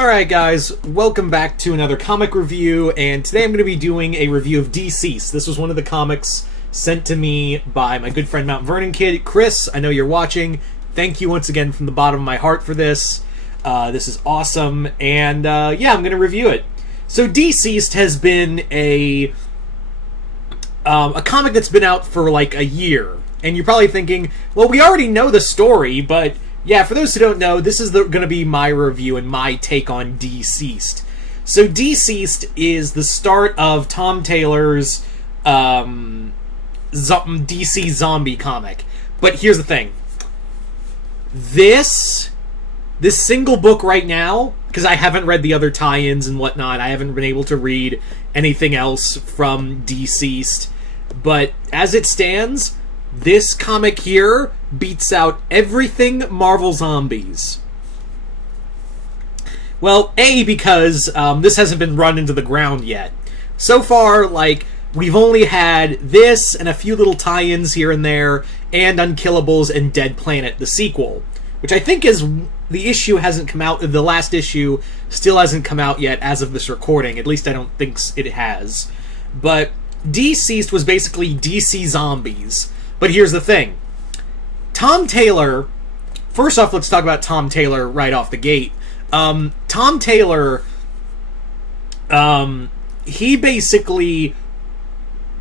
Alright guys, welcome back to another comic review, and today I'm going to be doing a review of DCeased. This was one of the comics sent to me by my good friend Mount Vernon Kid. Chris, I know you're watching. Thank you once again from the bottom of my heart for this. This is awesome, and yeah, I'm going to review it. So DCeased has been a comic that's been out for like a year, and you're probably thinking, well, we already know the story, but yeah, for those who don't know, this is going to be my review and my take on DCeased. So DCeased is the start of Tom Taylor's DC zombie comic. But here's the thing. This single book right now, because I haven't read the other tie-ins and whatnot, I haven't been able to read anything else from DCeased, but as it stands, this comic here beats out everything Marvel Zombies. Well, A, because this hasn't been run into the ground yet. So far, like, we've only had this and a few little tie-ins here and there, and Unkillables and Dead Planet, the sequel, which I think is... the issue hasn't come out, the last issue still hasn't come out yet as of this recording, at least I don't think it has. But DCeased was basically DC Zombies. But here's the thing. Tom Taylor... First off, let's talk about Tom Taylor right off the gate. Tom Taylor... he basically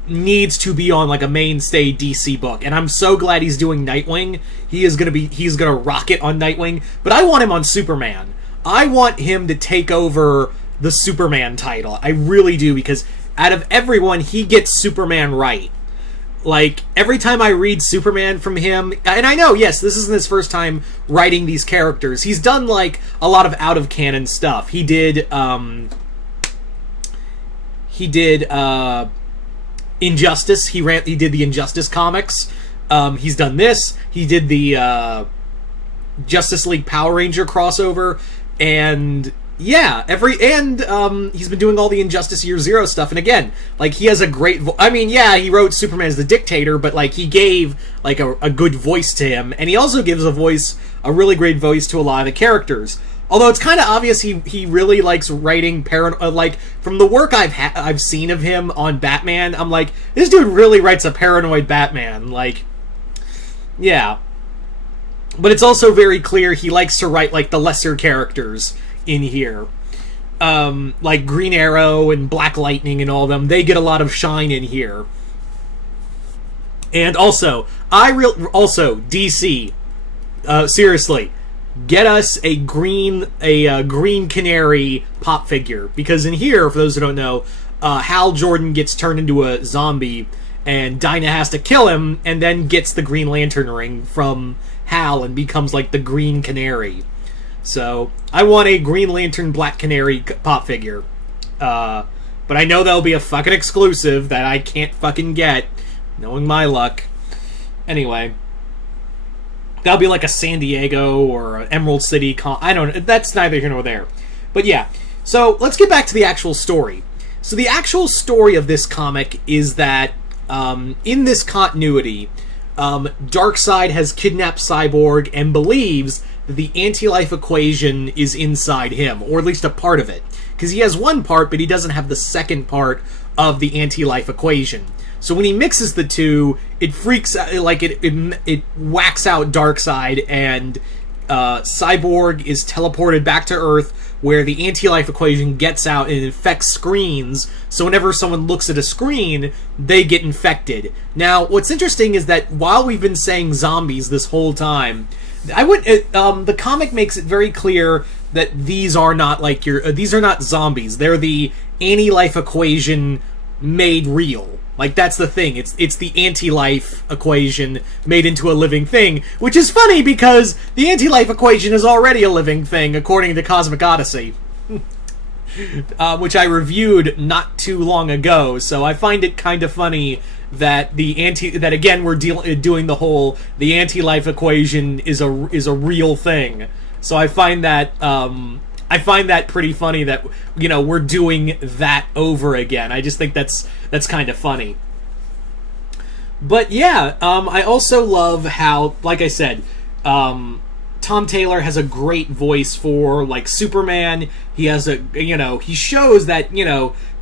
needs to be on like a mainstay DC book, and I'm so glad he's doing Nightwing. He's gonna rock it on Nightwing, but I want him on Superman. I want him to take over the Superman title. I really do, because out of everyone, he gets Superman right. Like, every time I read Superman from him, and I know, yes, this isn't his first time writing these characters. He's done, like, a lot of out-of-canon stuff. He did Injustice. He did the Injustice comics. He's done this. He did the Justice League Power Ranger crossover, and yeah, he's been doing all the Injustice Year Zero stuff. And again, like, he has a great I mean, yeah, he wrote Superman as the Dictator, but like, he gave like a good voice to him, and he also gives a really great voice to a lot of the characters. Although it's kind of obvious he really likes writing like, from the work I've seen of him on Batman, I'm like, this dude really writes a paranoid Batman. Like, yeah. But it's also very clear he likes to write like the lesser characters in here. Like Green Arrow and Black Lightning and all of them, they get a lot of shine in here. And also, DC, seriously, get us a green canary pop figure, because in here, for those who don't know, Hal Jordan gets turned into a zombie, and Dinah has to kill him, and then gets the Green Lantern ring from Hal and becomes like the Green Canary. So I want a Green Lantern Black Canary pop figure, but I know that'll be a fucking exclusive that I can't fucking get, knowing my luck. Anyway, that'll be like a San Diego or an Emerald City I don't know. That's neither here nor there. But yeah, so let's get back to the actual story. So the actual story of this comic is that in this continuity, Darkseid has kidnapped Cyborg and believes that the anti-life equation is inside him, or at least a part of it. Because he has one part, but he doesn't have the second part of the anti-life equation. So when he mixes the two, it freaks out, like it whacks out Darkseid, and Cyborg is teleported back to Earth, where the anti-life equation gets out and it infects screens. So whenever someone looks at a screen, they get infected. Now, what's interesting is that while we've been saying zombies this whole time, the comic makes it very clear that these are not like these are not zombies. They're the anti-life equation made real. Like, that's the thing. It's the anti-life equation made into a living thing, which is funny because the anti-life equation is already a living thing, according to Cosmic Odyssey, which I reviewed not too long ago. So I find it kind of funny that that again we're doing the whole the anti-life equation is a real thing. So I find that pretty funny that, you know, we're doing that over again. I just think that's kind of funny. But yeah, I also love how, like I said, Tom Taylor has a great voice for, like, Superman. He has a, he shows that,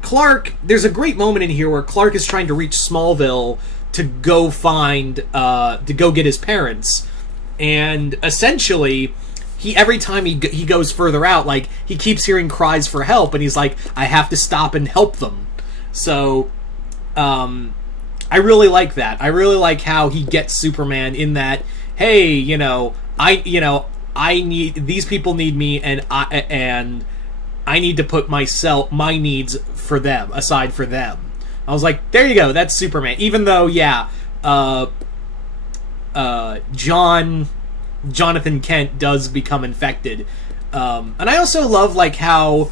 Clark, there's a great moment in here where Clark is trying to reach Smallville to go to go get his parents. And essentially, every time he goes further out, like, he keeps hearing cries for help, and he's like, I have to stop and help them. So, I really like that. I really like how he gets Superman in that, hey, I need, these people need me, and I need to put my needs for them aside for them. I was like, there you go, that's Superman. Even though, Jonathan Kent does become infected, and I also love, like, how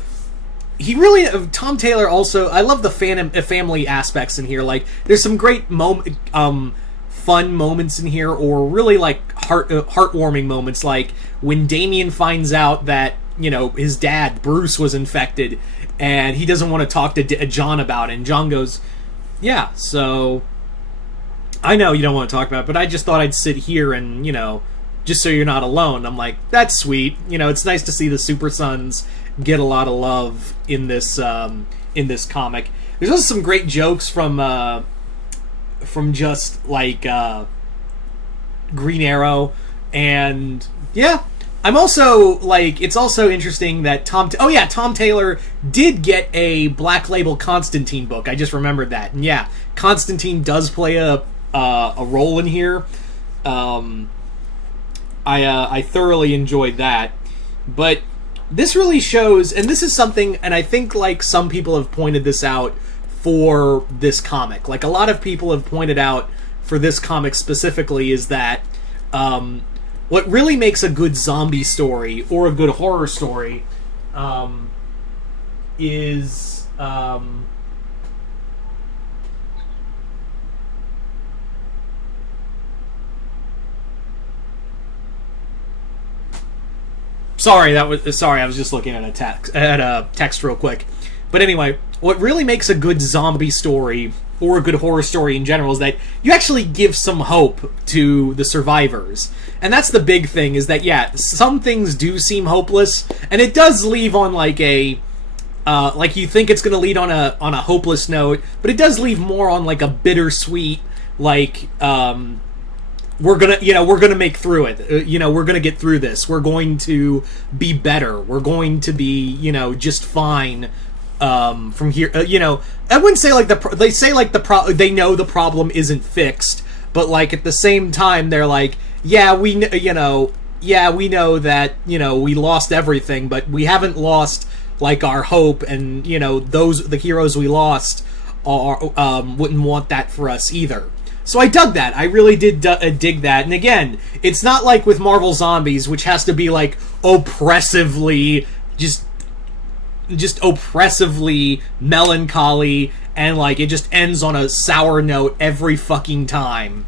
he really, Tom Taylor also, I love the family aspects in here. Like, there's some great fun moments in here, or really, like, heartwarming moments, like when Damian finds out that, his dad, Bruce, was infected, and he doesn't want to talk to John about it, and John goes, yeah, so I know you don't want to talk about it, but I just thought I'd sit here and, just so you're not alone. I'm like, that's sweet. It's nice to see the Super Sons get a lot of love in this comic. There's also some great jokes from just, like, Green Arrow, and I'm also, like, it's also interesting that Tom Taylor did get a Black Label Constantine book. I just remembered that, and Constantine does play a role in here. I thoroughly enjoyed that, but this really shows, and this is something, and I think, like, some people have pointed this out for this comic. Like, a lot of people have pointed out for this comic specifically is that what really makes a good zombie story or a good horror story is Sorry, I was just looking at a text real quick. But anyway, what really makes a good zombie story or a good horror story in general is that you actually give some hope to the survivors. And that's the big thing, is that, some things do seem hopeless, and it does leave on, like, a like, you think it's going to lead on a hopeless note, but it does leave more on, like, a bittersweet, like, we're gonna make through it. We're gonna get through this. We're going to be better. We're going to be, just fine from here. I wouldn't say, like, they say, like, they know the problem isn't fixed, but, like, at the same time they're like, we know that, we lost everything, but we haven't lost, like, our hope, and, the heroes we lost wouldn't want that for us either. So I dug that. I really did dig that. And again, it's not like with Marvel Zombies, which has to be, like, oppressively, just oppressively melancholy, and, like, it just ends on a sour note every fucking time.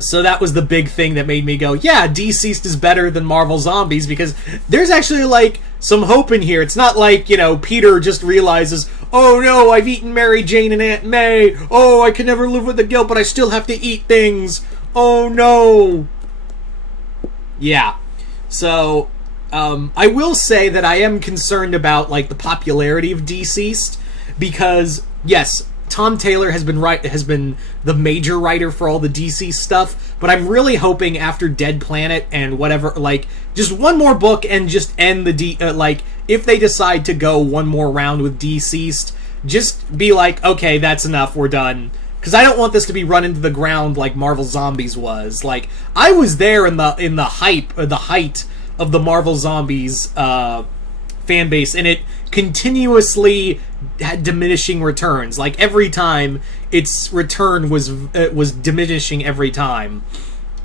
So that was the big thing that made me go, DCeased is better than Marvel Zombies, because there's actually, like, some hope in here. It's not like, Peter just realizes, oh no, I've eaten Mary Jane and Aunt May. Oh, I can never live with the guilt, but I still have to eat things. Oh no. So, I will say that I am concerned about, like, the popularity of DCeased, because, yes, Tom Taylor has been the major writer for all the DC stuff, but I'm really hoping after Dead Planet and whatever, like, just one more book and just end the like, if they decide to go one more round with DCeased, just be like, okay, that's enough, we're done. Because I don't want this to be run into the ground like Marvel Zombies was. Like, I was there in the height of the Marvel Zombies fan base, and it continuously had diminishing returns. Like, every time its return was diminishing every time.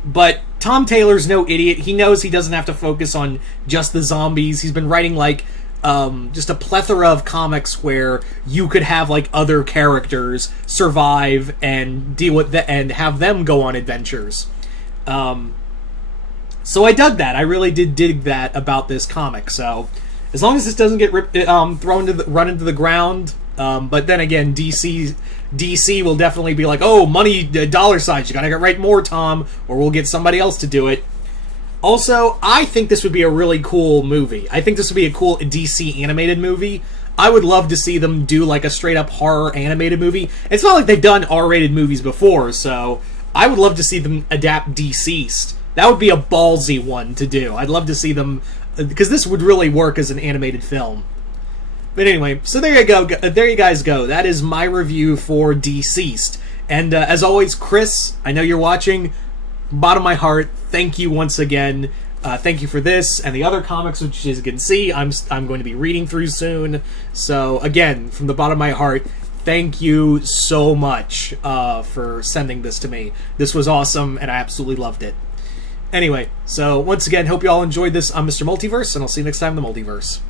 But Tom Taylor's no idiot. He knows he doesn't have to focus on just the zombies. He's been writing, like, just a plethora of comics where you could have, like, other characters survive and deal with that and have them go on adventures. So I dug that. I really did dig that about this comic. So as long as this doesn't get run into the ground, But then again, DC will definitely be like, oh, money, dollar signs, you gotta write more, Tom, or we'll get somebody else to do it. Also, I think this would be a really cool movie. I think this would be a cool DC animated movie. I would love to see them do like a straight up horror animated movie. It's not like they've done R-rated movies before, so I would love to see them adapt DCeased. That would be a ballsy one to do. I'd love to see them, because this would really work as an animated film. But anyway, so there you go. There you guys go. That is my review for DCeased. And as always, Chris, I know you're watching. Bottom of my heart, thank you once again. Thank you for this and the other comics, which as you can see, I'm going to be reading through soon. So again, from the bottom of my heart, thank you so much for sending this to me. This was awesome, and I absolutely loved it. Anyway, so once again, hope you all enjoyed this on Mr. Multiverse, and I'll see you next time in the Multiverse.